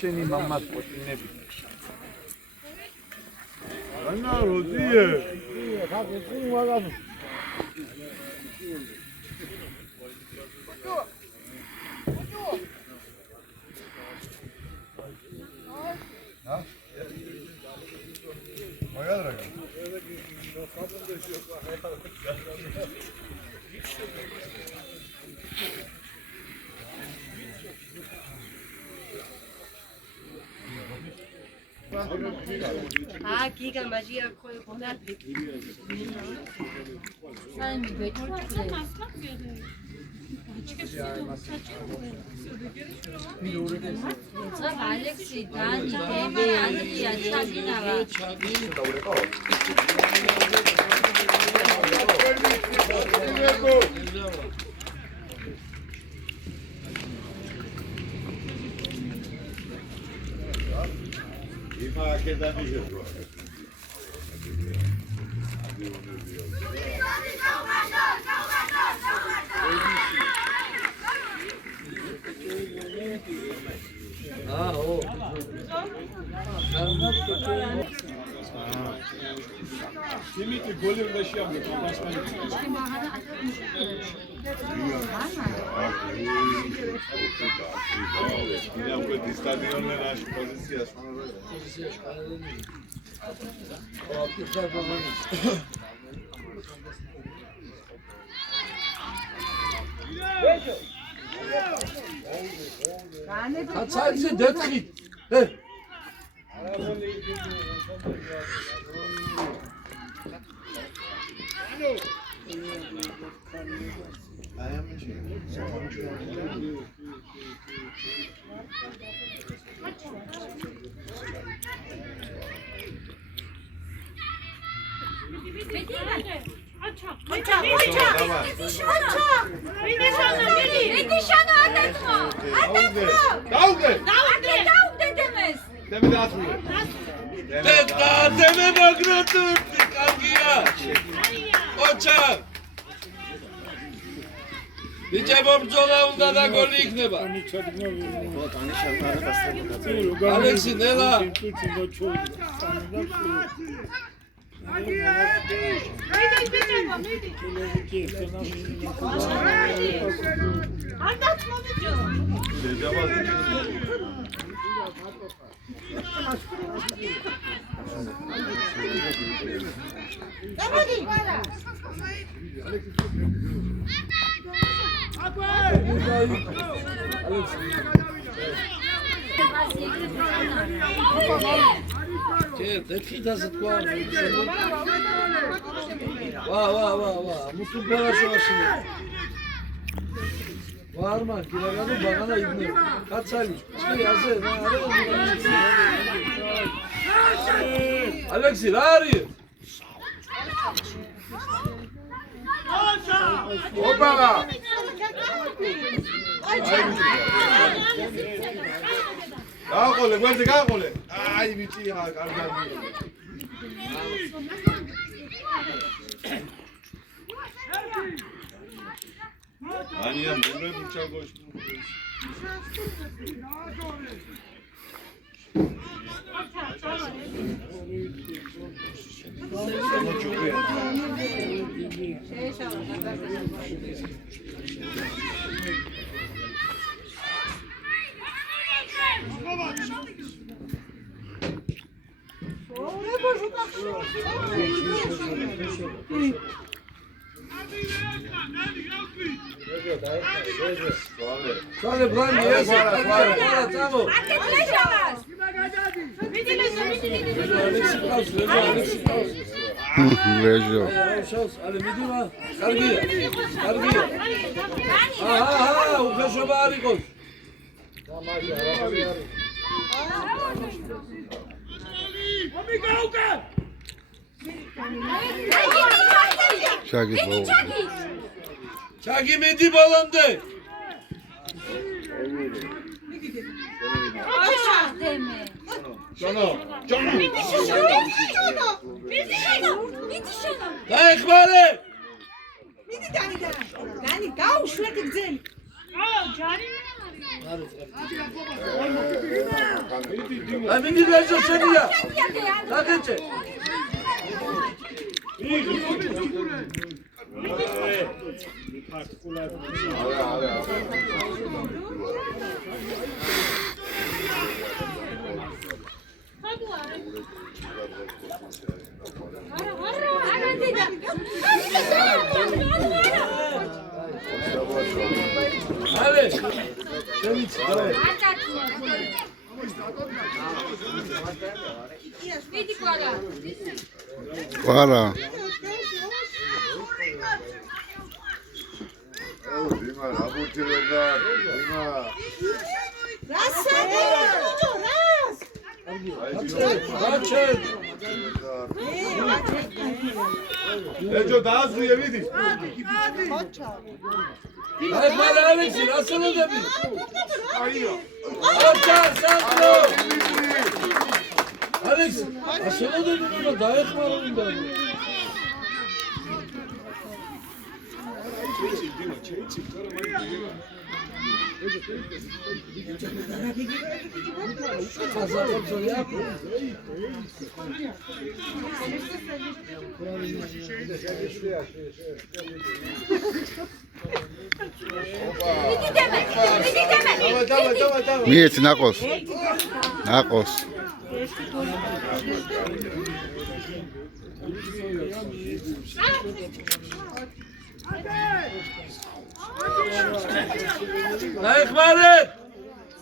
Sheni mamas potinebi. Ana rodiye. Ah, giga magia koyuyorlar. Sen mi bekliyorsun? Çok Alex'den yemeği anlıyor, çabina var. Kimiti golü ulaşıyor. Sadece 4 hit. Evet. Deme bagratım kalgiya. Oça. Nice bomcolavunda da golü ikneba. Alexi ne la? Detki sıkma. Va. Mutlu paraşı var şimdi. Bağırma. Kilaganı bagana ibni. Kaç saymış? Çıkı yazı. Alexi, ne arıyor? Opa! Gole, guarda che gole. Ai, vicino, guarda. Ania, non è buccia gosto. Sale plan jest, para tamo. Leżą. Ale midima, kargia. Aha, ukaszowali goś. ჩაგის ბოლო. ჩაგი მიდი ბოლომდე. დაეხმარე. Dani, გაუშვეთ გზელი. აი მიდი ლეჟო შენია. დაგეჭე. Ale, Vidi guarda. Guarda. Dima, abutireda, Dima. Ejo daazriye vidi. აი მალე ალექსი რასოლოდები? აჩა საკრო. ალექსი, რასოლოდები უნდა დაეხმარო უნდა. მიეც ნაყოს. ნაყოს. დაეხმარე.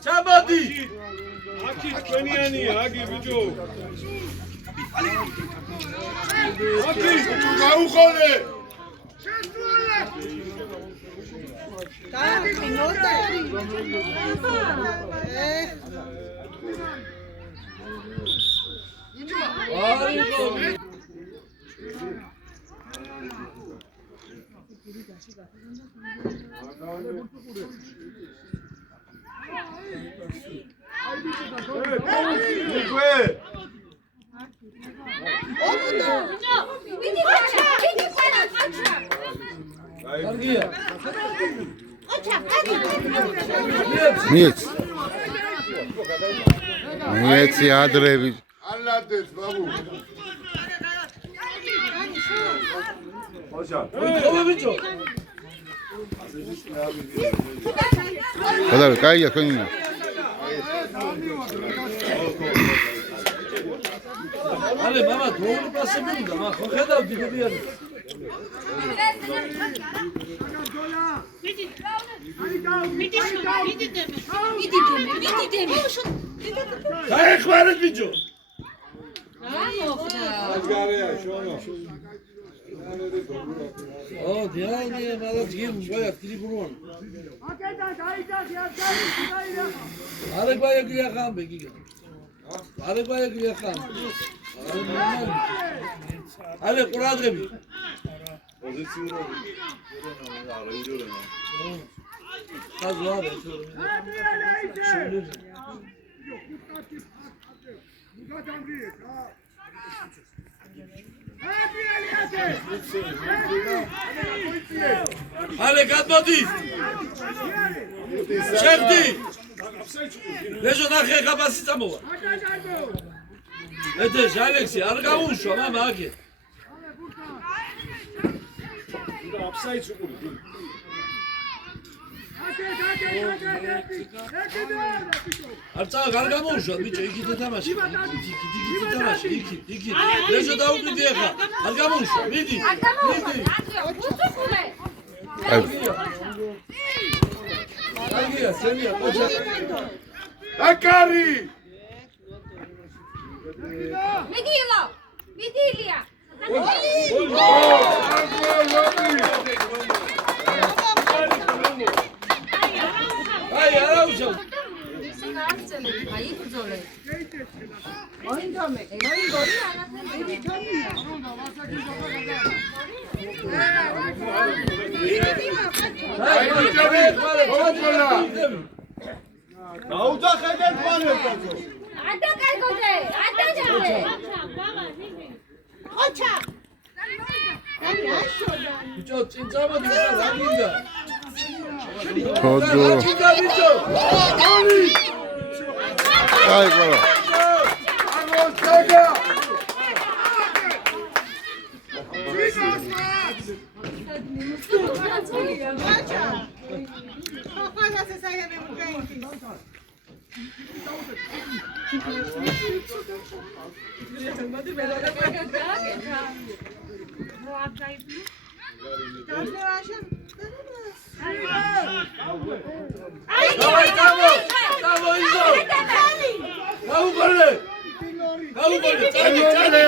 ჩამოდი. Aki თქვენიანია, აგი ბიჭო. Aki, გაუხოლე. მიეც ადრები. ალადეს ბაბუ. ოჩა. ოი ბიჭო. ხოდა კაია თქვენი. Ale mama, doğru pasını da ma xoxeda dibiyani. დაეხმარეთ ბიჭო. აჯგარეა, შონო. ო, დიალია, მაგრამ გიმ ვაი ტრიბუნ. Ale baya gülüyor kan be gülüyor. Ale baya gülüyor kan. Ale Kur'an gibi. Pozisyonu. Arayıcı Az var. Şöyle. Ale katmadı. Çekti. Ležo nahe kapasita mova. Eteş Alexi, arka ušo, mama ake. Arca arka ušo, biço, ikide tamaş. İkide tamaş, ikide. Ležo da ubi diyeha. Arka ušo, vidi. Vidi. Agija, Semija, koča. Akari! Vidilo! Vidilija! Ay, ara uçam. Ay, kuzole. Oyun dönmek. Oyun dönmek. ხმარე დაუძახეთ მანეთო. ატა კაიგოზე, ატა ჯამე. ოჩა. ბიჭო წინ წამოდი რა გინდა თოდო გინდა ბიჭო აი ყარა აგოსტაგა. ხოხაზა სასაიები მოგაინდი. მოდი მე რა გაკეთე. давай давай давай изо გაუგოლე წადი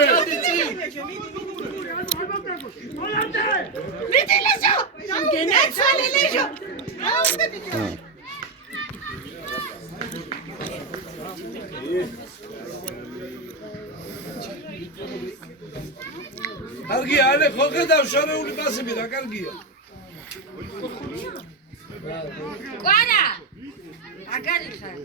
მიდი ლეჟო. გენაცვალე ლეჟო. კარგია ალე ხო ხედავ შორეული პასები რა კარგია კვარა. აგარი ხარ.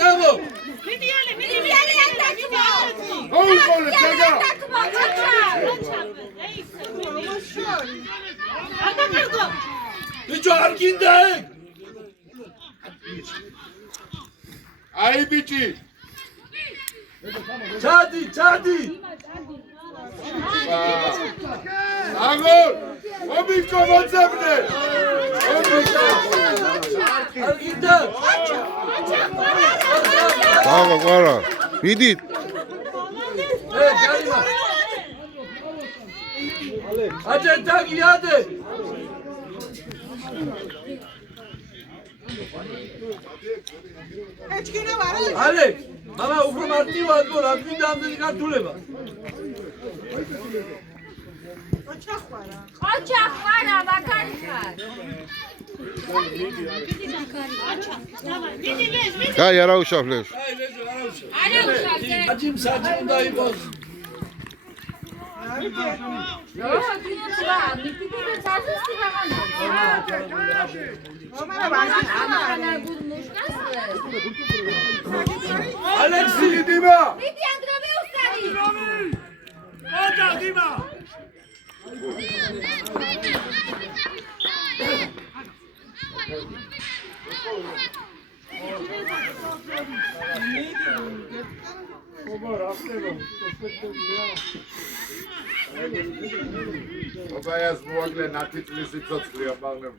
წამო მიდი ალე ატაკვა. გაუგოლე ჩაგა. ატაკარგო. ბიჭო არ გინდა აი ბიჭი. ჩადი აგორ. ობიკო მოძებნე. არ გინდა ყარა მიდით გაიმა აჯე დაგიადე ეჩქინა ვარა. ალე მამა უფრო მარტივად გო რა გინდა ამდენი ქართულება ოჩა ხვარა. ოჩა ხვარა მაგარი ხარ. მიდი ლეჟ. აი არა უშაფლებს აი ლეჟო არა უშო არა უშავდე. აჯიმ საჯი უნდა იყოს დინაცვა, მიტიტი საზუსტი რაღაცა. მომარა ვაზი. ამანა გურმუშკას. ალექსი დიმა. მიდი ანდრომი უსტარი. ოჯა დიმა. ობაიას მოაკლე ნათითლის სიცოცხლეა მაგნემ.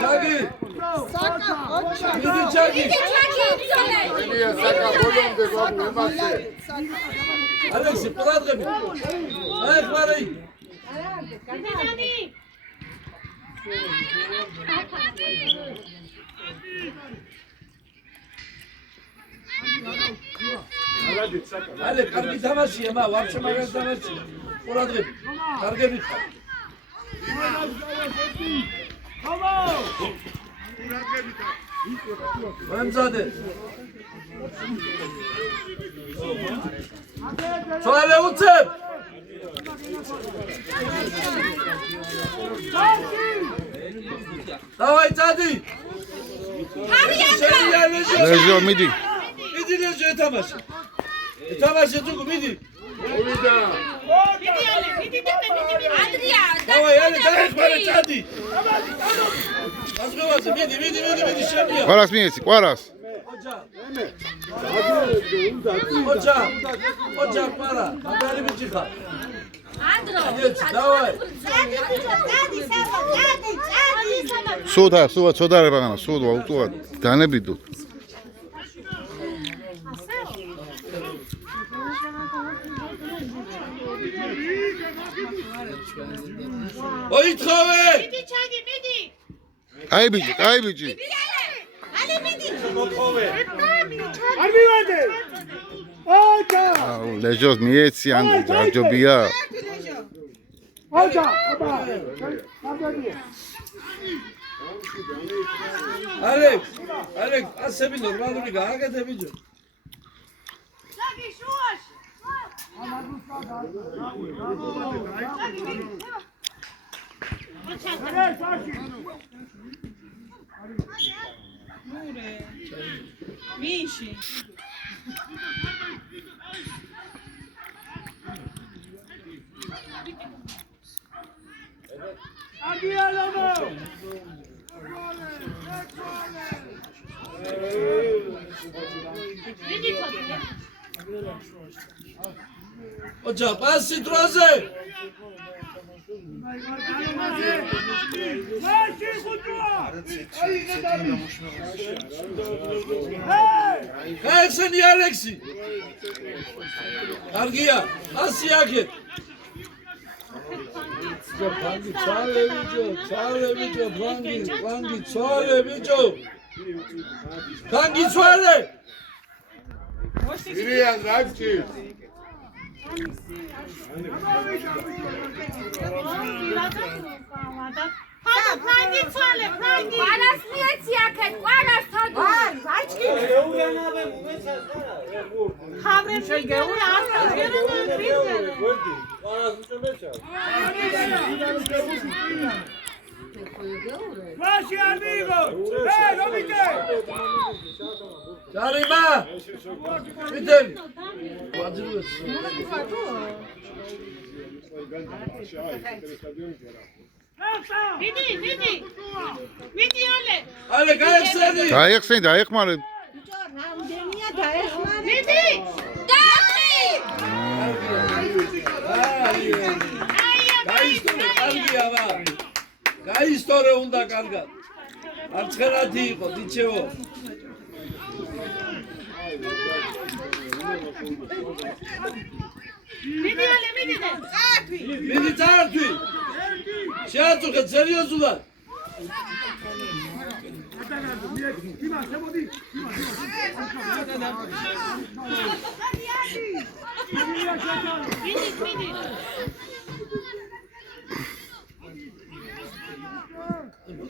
ჩაგი მიდი ჩაგი ილია საკა ბოლომდე გვამემასე. ალექსი პრადღები აი ხმარე ალე კარგი თამაშია მა ვაფშე მაგას თამაშია ყურადღები კარგები ხარ ვემზადე ცოლე უცებ დავაი წადი ლეჟო მიდი მიდი ლეჟო ეთამაშე თუ მიდი მოვიდა. ანდრია, დავაი ალე დაეხმარე წადი ასღევაზე მიდი შემია ყარას მიეცი ყარას ოჯა ყარა მაგარი ბიჭი ხარ ანდრო, დავაი სუდა ცოდარება განა სუდვა უტუა დანებიდო ოითხოვე მიდი ჩაგი მიდი აი ბიჭი. ალი მიდი ლეჟოს მიეციან ჯობია. ალექ ასები ნორმალური გააკეთე ბიჭო ჩაგი შუაში მიში ოჯა პასი დროზე გაიხსენი ალექსი კარგია ასი აქეთ ფანგი ცვალე ბიჭო ფანგი ცვალე ბიჭო ფანგი ცვალე ირიან რაგჭი ფრანგი ცვალე ფრანგი კვარას მიეცი აქეთ, კვარას თოდო. რაჭკი ხამრე შეგეური ახლა გერანა პრიზერე Vaši amigo! Robite! ჯარიმა მიტელი მიდი ოლე ალე გაიხსენი დაიხმარე. მიდი გაისტორე კარგია ვა გაისტორე უნდა კარგად არ ცხენათი იყო დიჩევო მიდი ოლე მიდი მიდი წართვი შეაწუხეთ სერიოზულად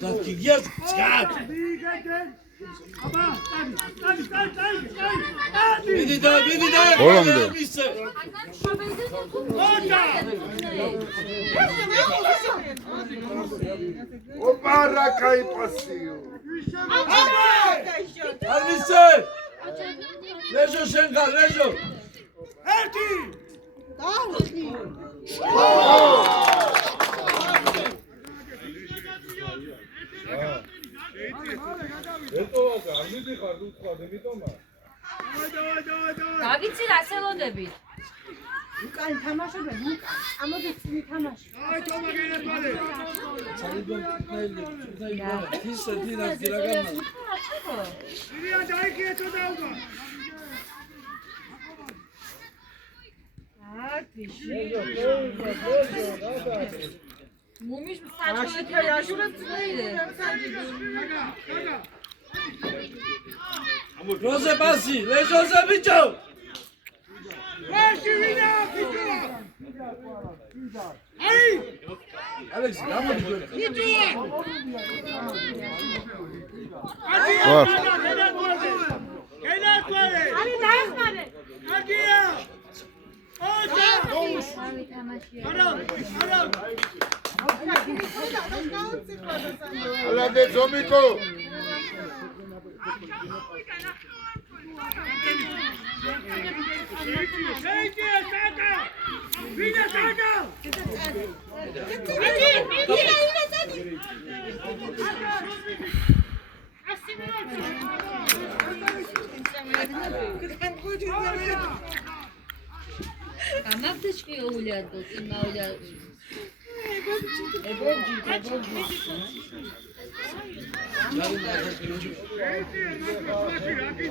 დაგიგია წკათ მიდი და ბოლომდე. ოპა რა кай პასიო არ მისცე ლეჟო შენ გარ ლეჟო ერთი! გავიცი რა სელოდები. უკან თამაშობენ უკან ამოდის თამაში აი თომა გენერვალე! ირიან დაიქიე თოდაუგა! მუმის საჭმელი აშურებს წვეიდე. როზე პასი ლეჟოზე ბიჭო ერთი ვინა ფიჭო! აი! ალექსი გამოდი გვერდ ვარ. გენერვალე! ალი დაეხმარე აგია! ოჯა! ალადე ზომიკო შეიჭია საკა! ვინა საკა! მიდი გამაფთიშკი უვლადო, იმაულა. ერთი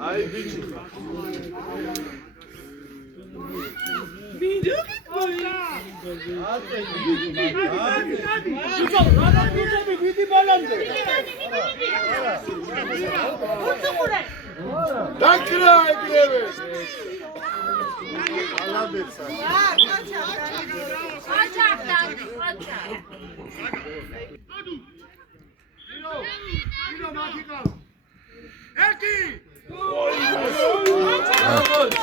Ay bici. Dankira ekleve. Allah versin. Kaçaktan kaçak. Sağ ol.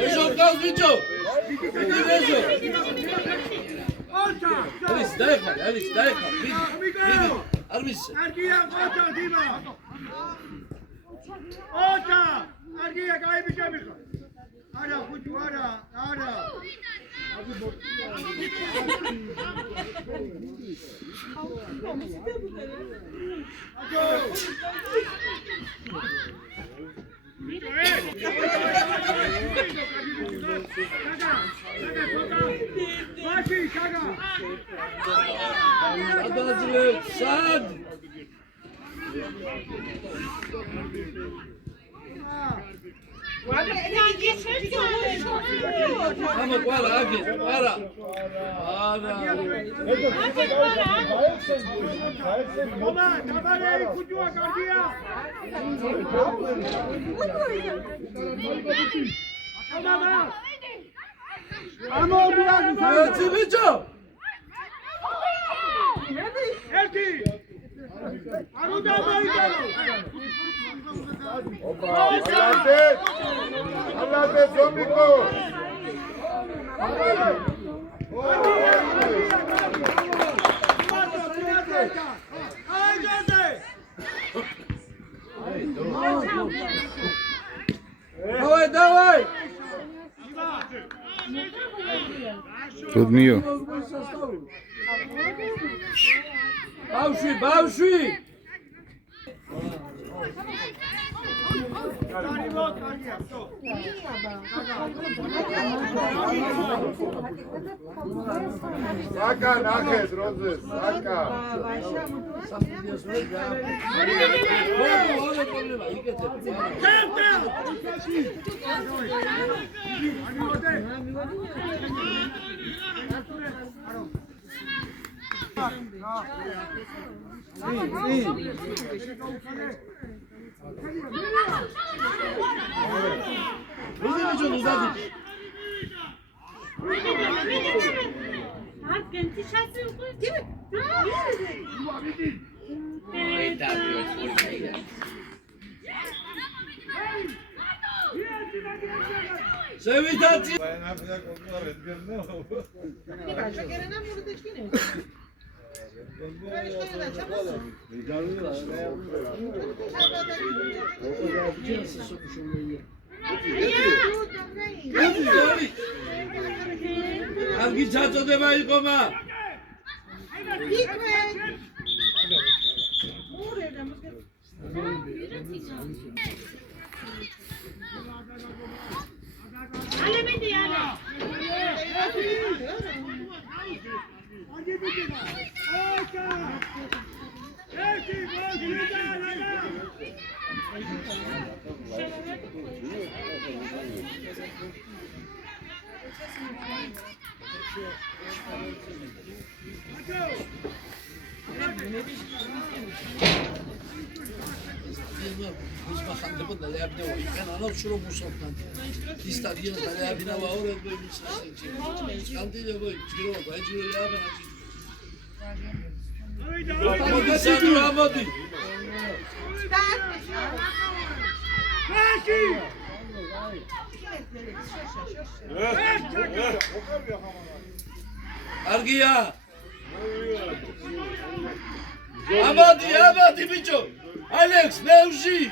Leżą gaz widział! Nie leżą! Alice, daj pan, Vidi, Armise. Sad. Vamos, guarda, aqui, guarda. Allah de Zombiko. Давай! Tutmuyor. Bavşi! Saka, nakes, rozes, saka. Sevitați! Algi ჩაწოდება იყომა. Ale midi ale. Biz bakandımın da labne var. Ben anam şunu musaftan. İstediğin da labne var. Orada böyle bir şey. Kandile böyle ciro var. Ciro ya ben acı. Hadi sen Muhammed'i. Argiya. Amadi bicho. Alex, Nevji.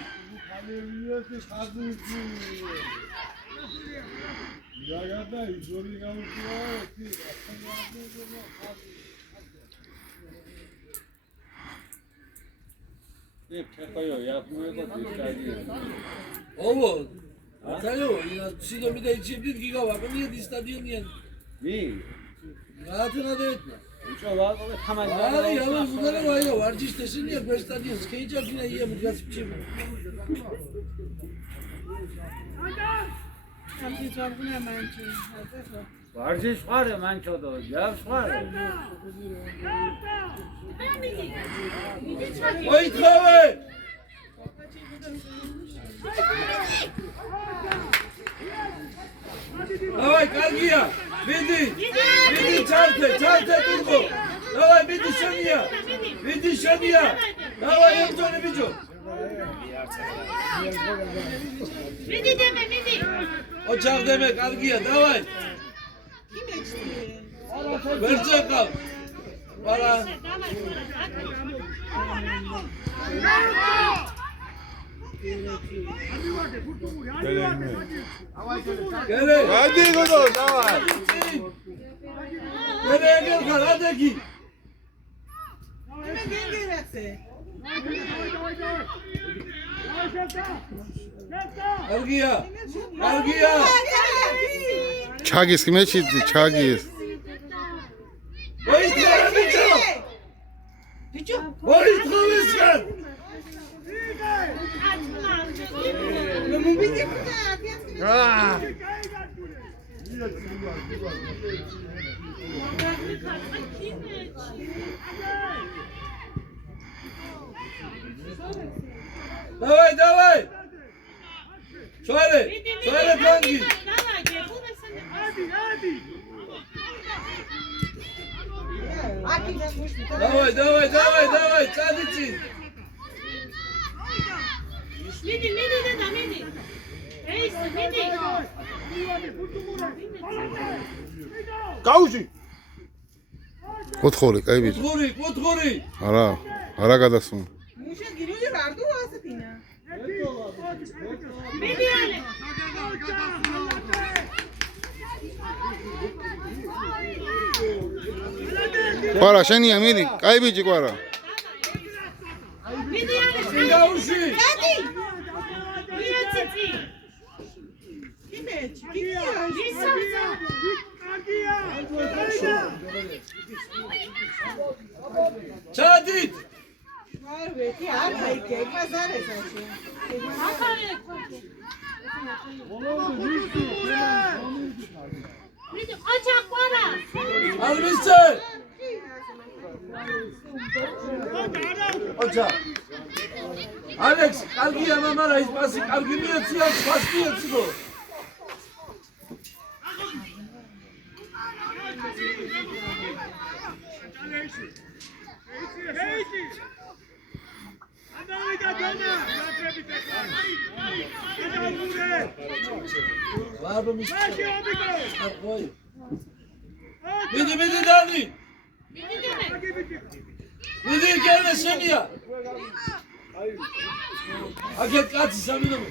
Ovo. Atayo, ya sido mi de içebilir giga var. Niye istediğin niye? Ne? Rahatına da etme. İnşallah tamam. Abi yalnız bunlara var ya var işte niye gösteriyor? Skeyce yine yiyemez gasipçi mi? Varmış var ya ben çoğdu. Yaş var. Oy tave! Давай, Каргия! Веди! Веди, чарте, турбо! Давай, веди Шания! Веди Шания! Давай, Антони Бичо! Midi deme midi. O çak demek Kargия, давай! Verecek kal! Para! Gel! Hadi Godo, давай. Nereye gel kal, hadi ki! Kargия! Kargия! Çagis kime çizdi? Çagis. Oy tave Bicho! Oy tave sen! Ah. Давай! Söyle Tangi! Давай, Çadiçin! Midi deda midi. Ey midi. Kauji. Kutxori, kaybiç. Kutxori! Ara gadasın. Midi ale. Para, şeniye midi. Kaybici para. Midi ale. Singauşi! Niye titi? Çadit! Midi açak para. Almışsın! Oca! Alex, Kargия mamara ispasi, Kargия tsiyan, spasliye tsilo! Var mı koy. Midi Dani! Midi deme. Midi gel sen ya! Haket kaç samino mu?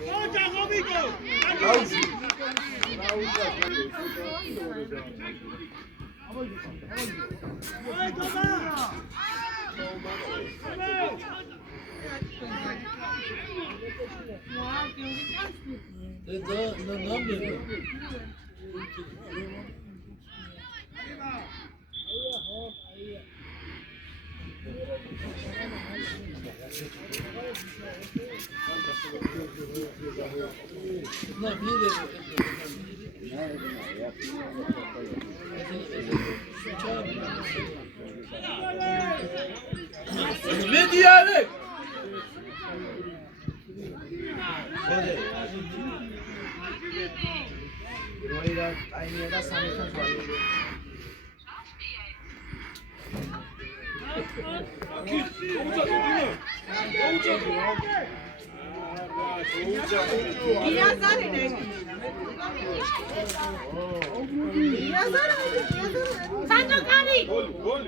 Mediyane. Sandokanı. Gol.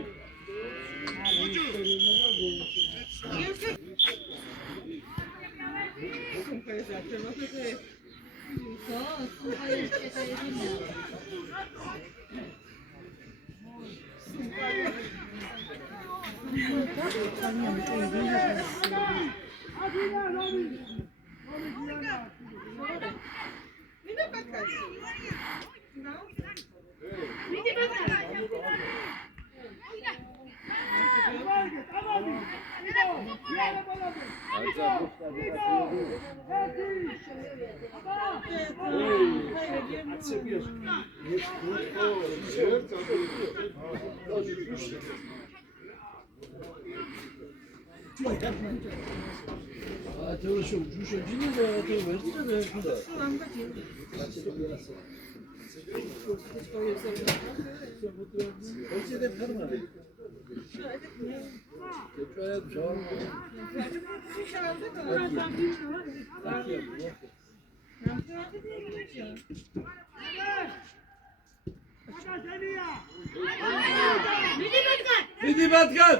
Midi Batkan.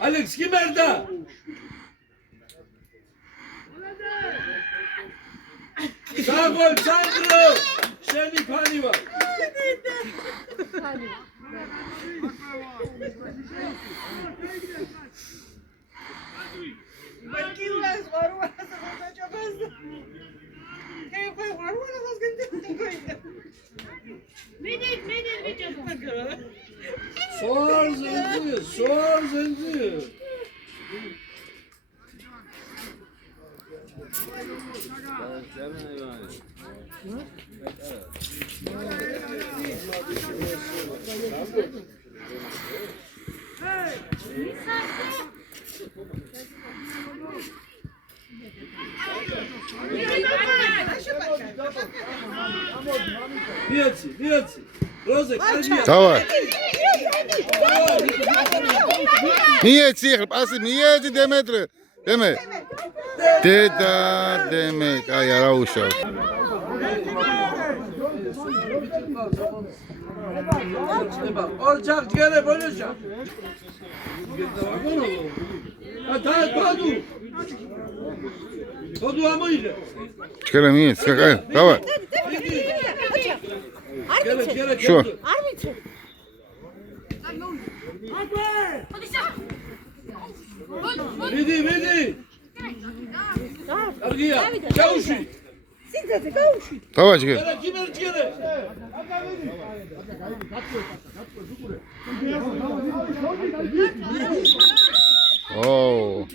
Alex kim Erda? Sağ gol Sandro. Şerli pani var. Soğar zendi. Bijaci. Rozek, Давай. Nije cihl, pasi, nije Demetre. Deme. Deda Demet. Aj, ara ušao. Olacak gene böleceğim. Todu ama ile. Čekaj, nije, skakaj, давай. Gele. Що? Vidi. Argija, Kauši. Давай, čekaj. Gele. O.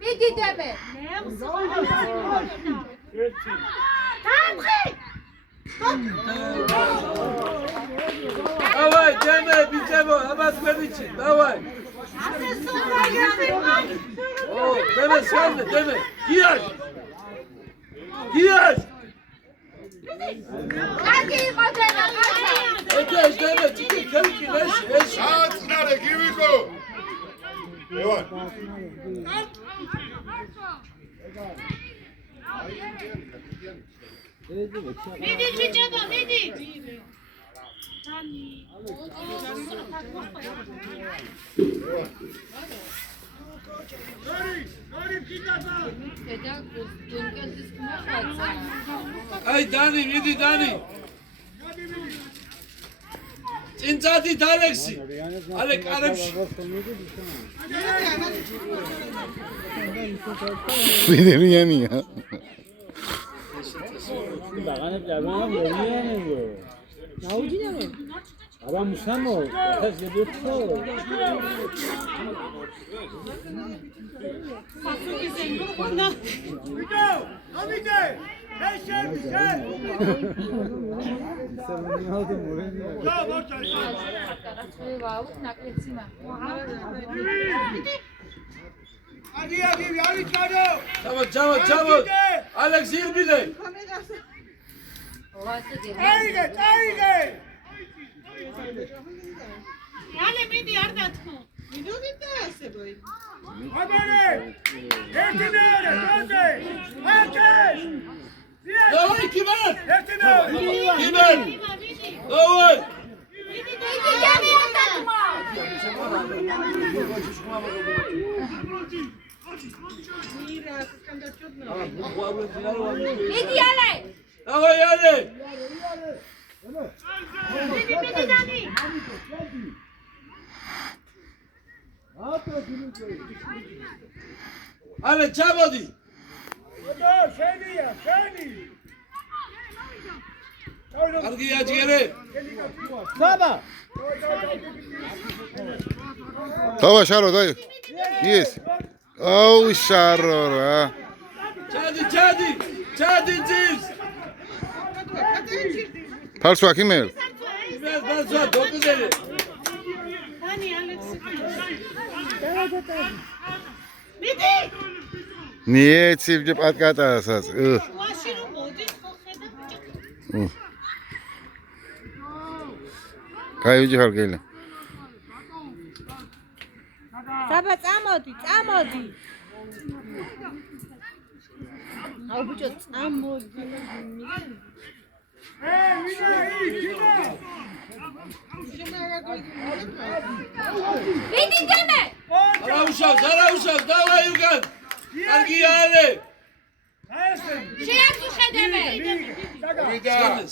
Vidi deme. Давай, Deme, biçemo, Abbas için. Давай. O, Deme sen de, Deme. Giyaş. Hadi kodena. Öteş, Deme, çıkın, kalki, eş. Ağzına Kimiko. Evan. მიდი ბიჭებო, მიდი. აი დანი, მიდი დანი. წინწადით ალექსი. ალე კარებში. მიდენიანია. ჩამო. ალექსი ირბიდე. ალე მიდი არ დათხო. დავაი კიბერ. კიბერ. დავაი. მიდი ალე. დავაი ალე. მიდი დანი. ალე ჩამოდი. კარგია ჯგერე. დავა შარო დაი. ის. აუ შარო რა. ჩადი ძის. ფალსვა კიმერ. იმეს ბაზა დოკუზელე. დანი ალექსი. მიდი. ნიეცი ბჭი პატკატასას. ვაში რომ მოდის ხო ხედა ბიჭო. კაი ბიჭი ხარ გელა. საბა წამოდი. აუ ბიჭო წამოდი. მიდი დანე. არა უშავს, დავაი უკან. კარგია ალე. შეაწუხედე.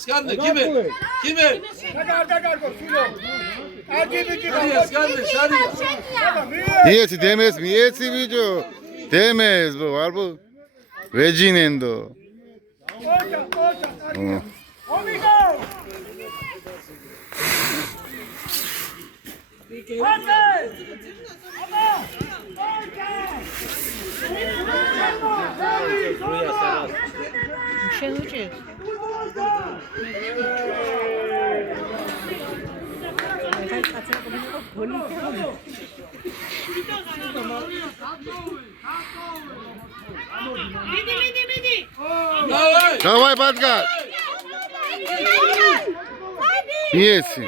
სკანდე, კიბერ. სკანდე, შარია. ნიეცი დემეს მიეცი ბიჭო. დემეს ვარბო. ვეჯინენდო. მიდი. დავაი პატკა. ნიეცი.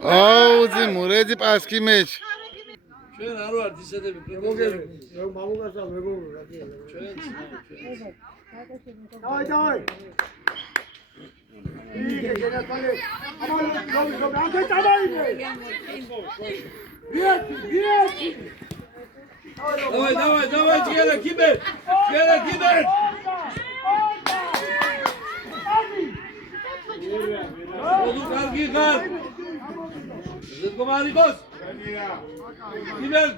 აუ ზე მურეძი პასკი მეჩ. ჩვენ არ ვართ ისედები პრემოგები. მამუკასა მეგობრებო. ჩვენ. დავაი. იგი გენაკალე. ამალო Давай, Тигера, кибер! Оду карги кар! Зетко марикос! Кибер!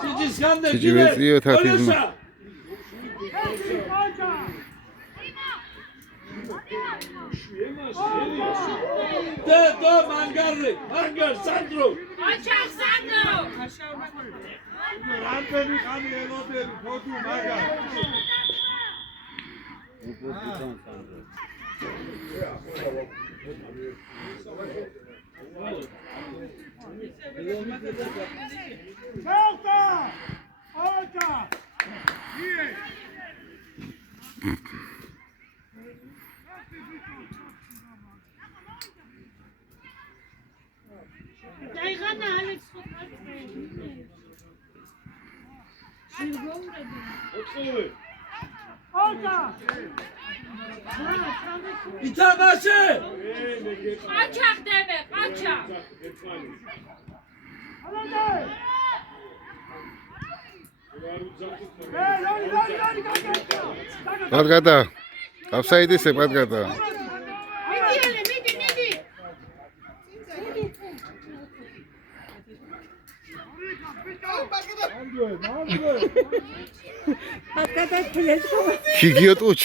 Сиджи сканде, кибер! Олеша! До мангарли! Мангар, Сандро! Очак, Сандро! Антони ხანი ელოდები ფოტო მაგა. Salta! Ota! Hier! დაიღანა ალექს ოთხოვე. ითამაშე! ყაჩა ხდები, ყაჩა. პატგატა. აფსაიდისე პატგატა. ჰიგიოტუჩ.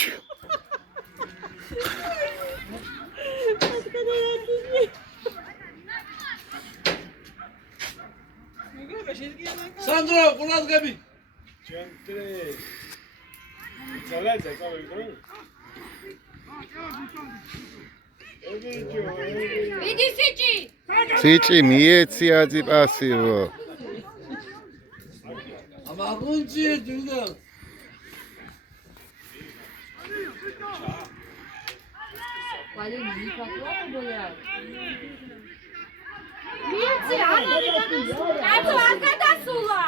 სანდრო, ყურადღები. მიდი სიჭი. სიჭი მიეცი აძი პასივო. ამა გუნჯი დუდა. ვალი მიფაკვა ბოლა. მიეცი კაცო არ გადასულა.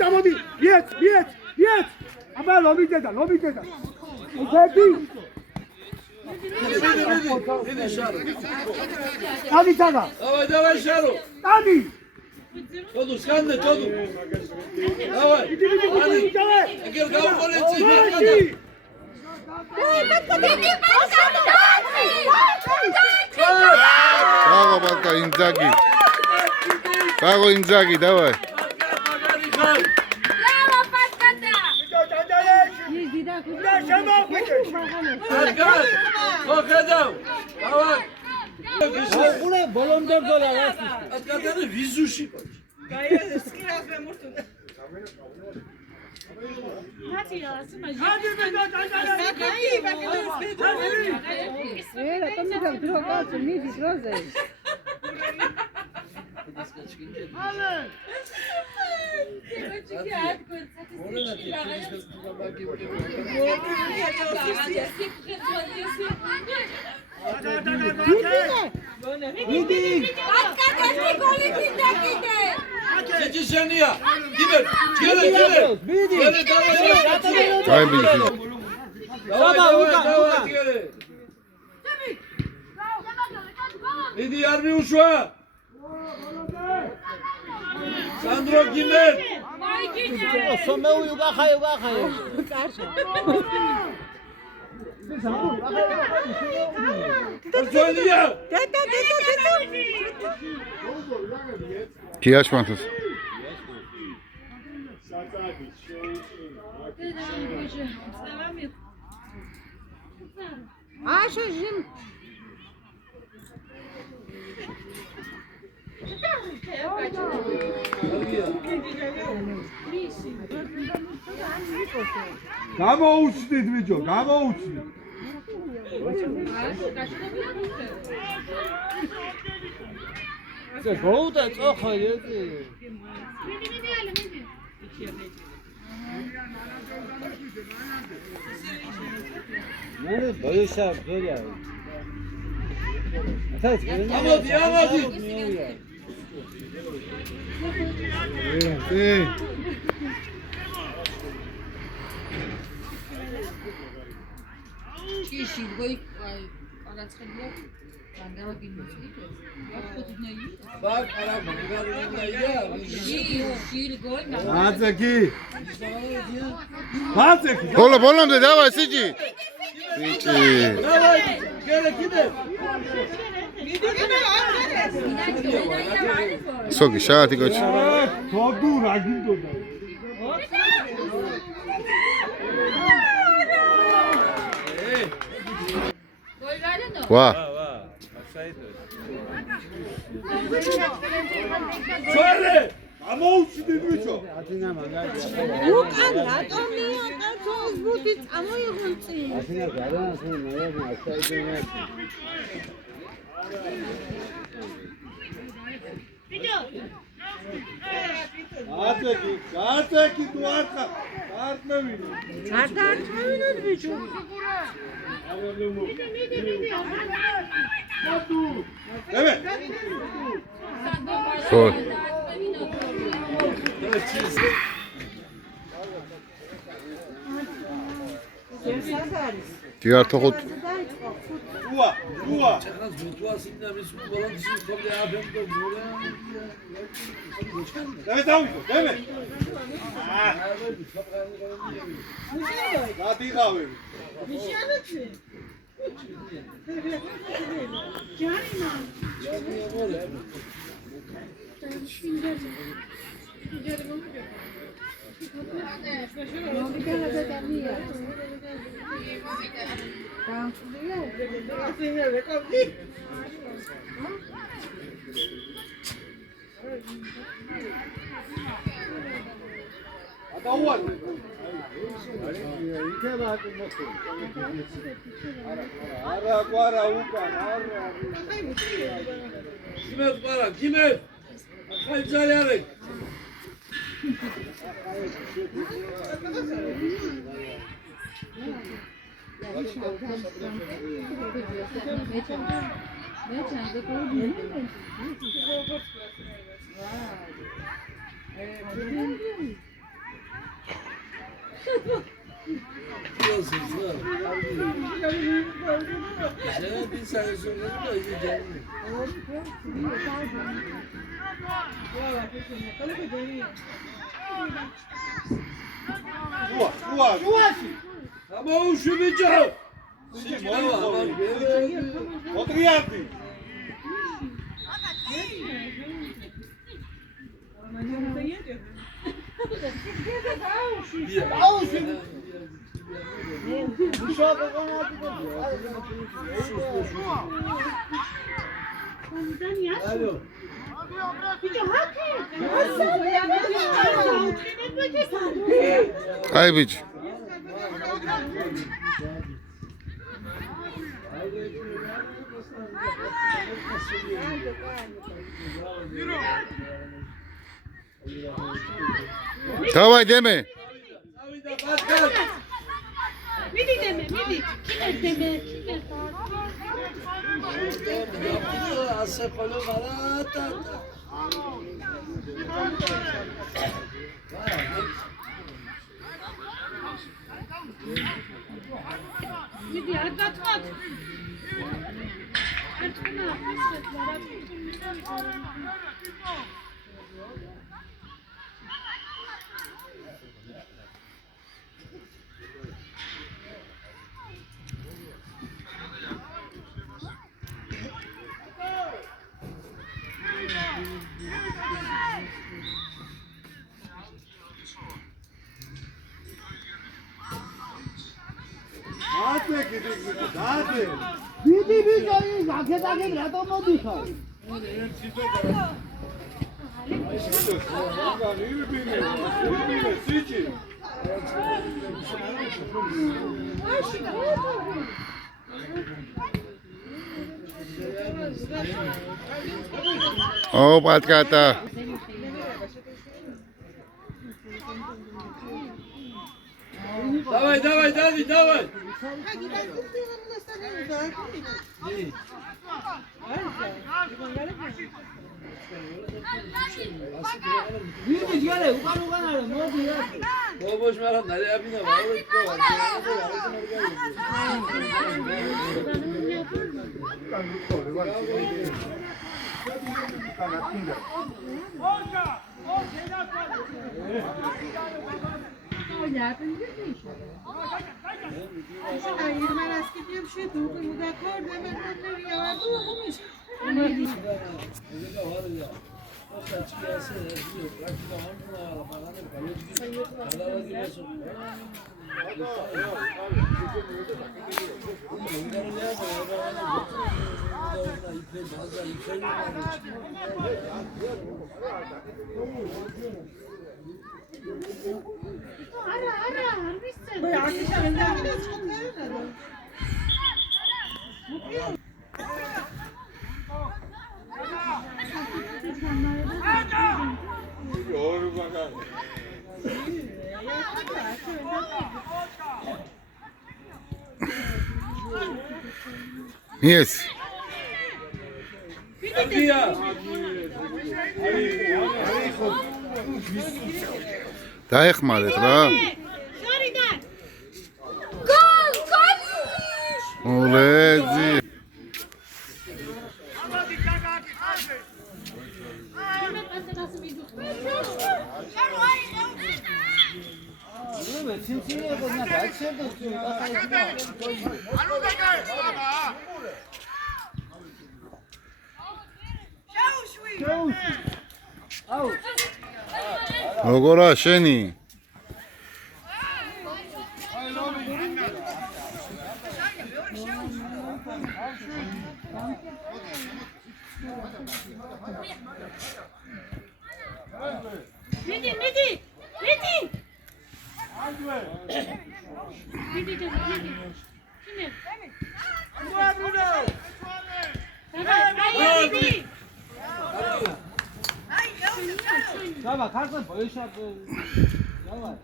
წამოდი. მიეც. აბა ლობიძედა. უთები. მიდი შარო. დადი წავა. დავაი შარო. დადი. ჩოდუ სკანდე, ჩოდუ. დავაი. ეგერ გავყოლეცი მარტადა. Bravo, Balta, Inzaghi. Bravo, Inzaghi, давай. Bravo, Patkata. მოხედავ. დავაი. აუყურე ბოლომდე ბოლა რა. ატკატარი ვიზუში. შეჯიშენია. კიდე. Давай, бери. მიდი არ მიუშვა. სანდრო გიმერ. სომეუ უგახაი. ერთვანია. Kiașmantus. Așa jim. გამოუცდით ბიჭო, გამოუცდით. ზე გოუდა წოხა ერთი. მე ბოიშა გერია. ამოდი. ჭიში გოი პარაცხებია. განდავაგინოსი. ბაკ არა მაგარია. ჟილ გოი აცეკი. Bolomde, давай, сиди. Сиди. დავაი. კიდე. Соги, шати коч. თოდუ რა გინდოდა? გოი გარენო. ვა. ჩორე. გამოუცდით ბიჭო. უკან რატომია კაცოს ბუთი წამოიღუნწი. აცეკი თუ არხა. არტმევინო. არტმევინოთ ბიჭო. ევე. Gol. ჯიართო ხუთ უა უა ჩახას ბუთვას იმნა მის ბოლონში ხომდა აბემტო მურა დავიდო დემე გადიღავე არა ყვარა უკან არა გიმეთ პარა გიმეთ ახალი ძალი არის უა ამოუშვი ბიჭო მოტრიარდი აი ბიჭი დავაი დემე მიდი დემე მიდი დემე ასე ხოლო მარატა მიდი არ დათვათ ერთმა ისეთ რა ათე კიდე დაათე დიდი ბიჭი გაკეთაგებ რატომ მოდიხარ? სიჭი ო პატკატა давай давай давай давай დიდი ჯგარე უკან არა მოდი რა ბობოშ მაგრამ ნალე აბინა ვარ Yes. დაეხმარეთ რა. შორიდან. გოლ! მულეძი როგორა შენი მიდი მიდი მიდი მიდი მიდი შინე Давай, как-то больше. Давай.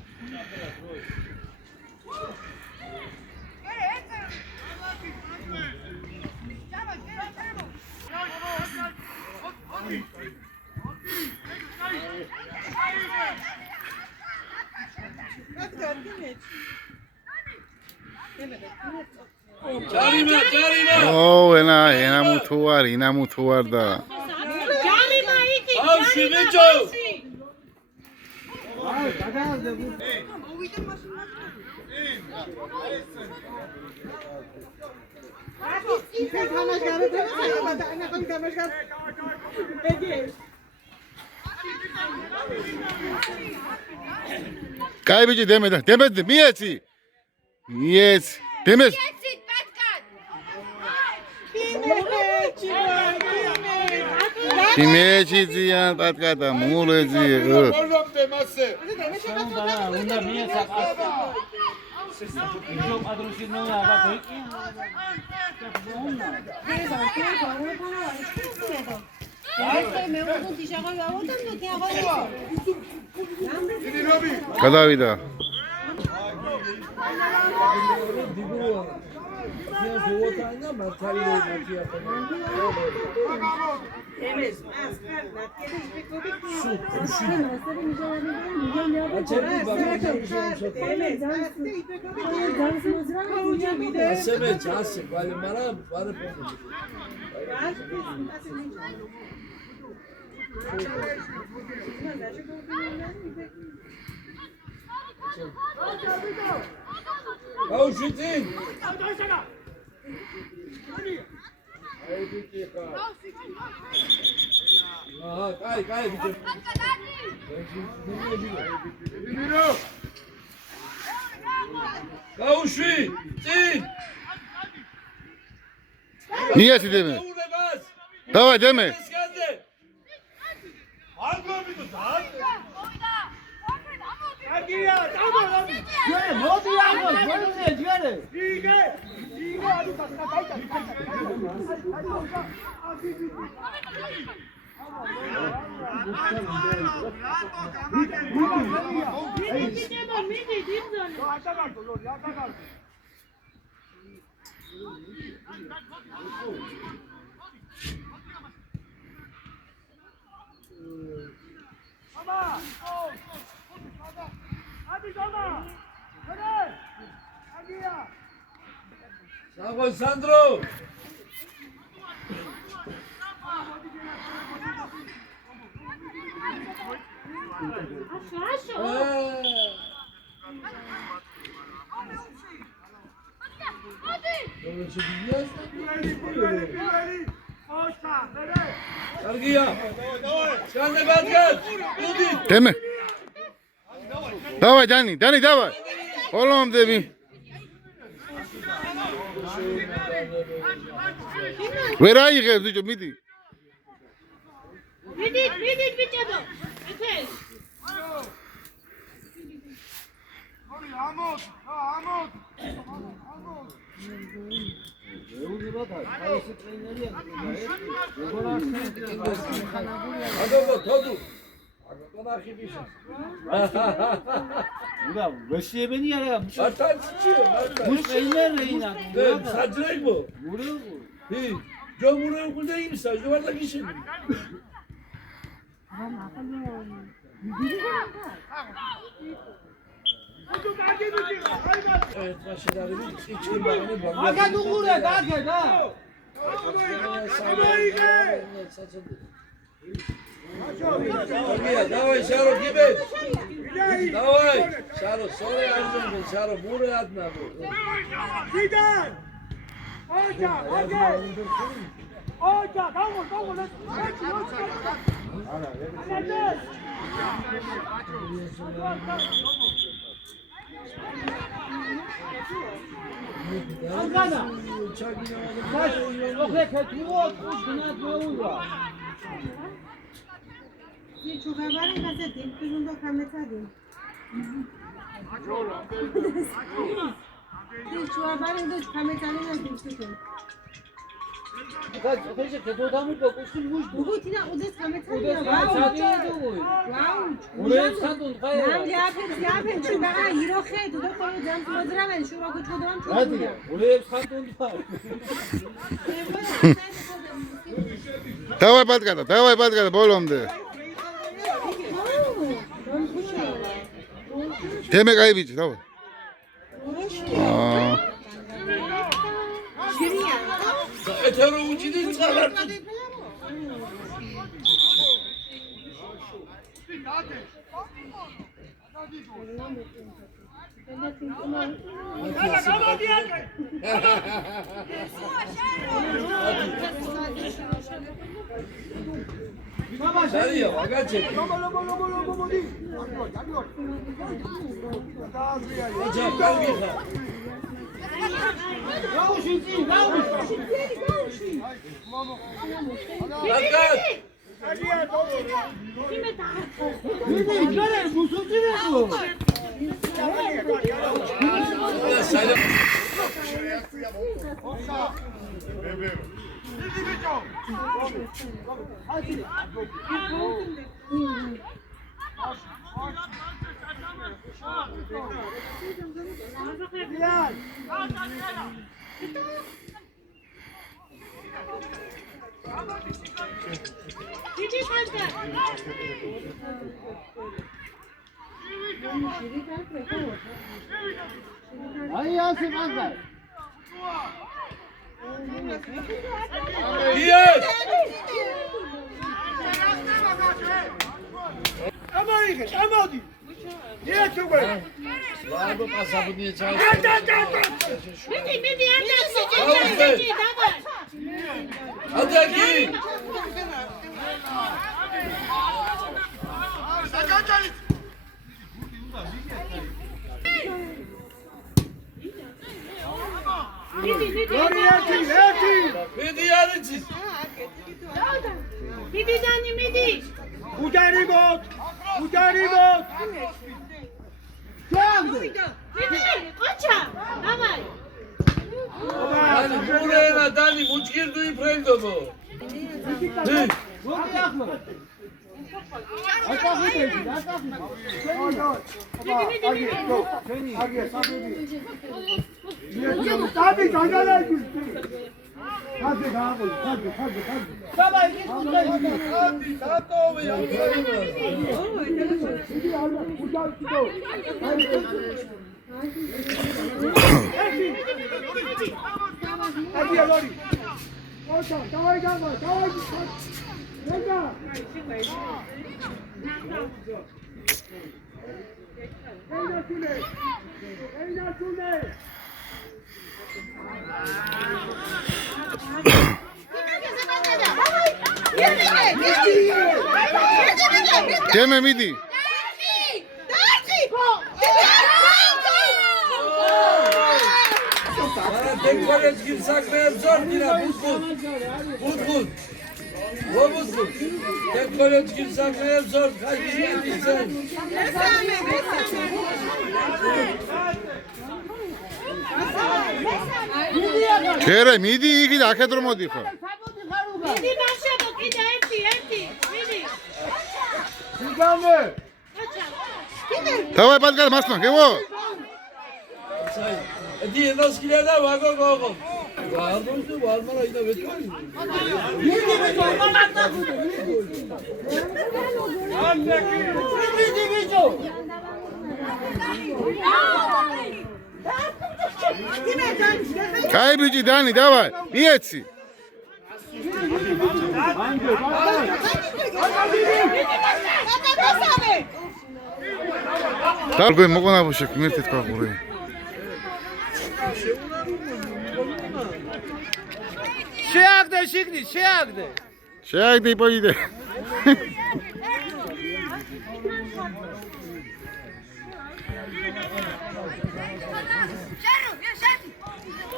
ო ენა მუთუ არ და ჯარიმა იგი ბავშვი ბიჭო კაი ბიჭი დემეცი მიეცი დემეცი Şimeci ziyan patkada mulezi. Bolomde masse. Onda minha saca. Yok adresi ne var bak ki. გადავიდა. Niye deme? Давай deme. Vamos, Sandro! Deme. Давай, Dani, давай. Oğlum debi. Where are you guys? Midi. Midi, bichado. Okay. Hadi ერთმა შედარებით წიჩი მაგნე ბაგა. აგა დუღურე დაგე და. Давай, Шаро, кибет! Давай! Шаро, соре арзан, Шаро, буре одна. Видан! Оcha, оcha! Ocha, vamos, vamos, Давай, Батгата, боломде. Теме кайбич, давай. Этеро учитель сказал. Садия, погоди. Yes! Amadi! Niye çıkıyor? Var bu kasabı niye çağırıyor? Midi, hadi. Hadi Aki! Midi yarıcı! Midi, Dani, midi. Udari bot! Udari bot! Midi, ocha. Давай. Dani, buraya Dani, muçkir duyu prendo bu. Hı? Tabii kangalar güçlü. Hadi kangalar, hadi. Baba git buradan. Hadi, tato be ya. Hadi Allah, uçak gidiyor. Hadi Lori. Ocha, davay gelme, davay git. Venga. Venga Sule. Теме миди. Bana tek kolej gibi saklayan zor yine Budbud. O Budbud. Tek kolej gibi saklayan zor. Kaç kişi geldiysen. Çere midi iyi ki de akadro modifa. Midi başladı. Midi, erti. Midi. Silkanlı. Давай, Батгата, масма, кего? Diye nasıl giderler var go. Var bana yine bekliyor. Midi. Кай биჭი Дани, давай. მიეცი. დარგვე მოგონაბუშე მერტეთ ყაყური. შეაგდე შიგნი, შეაგდე. შეაგდე იპოიდე.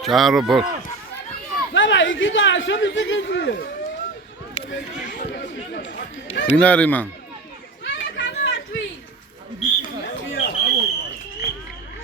ჩარო ბოლ. Давай, иди да, что ты такие? ვინ არის მან?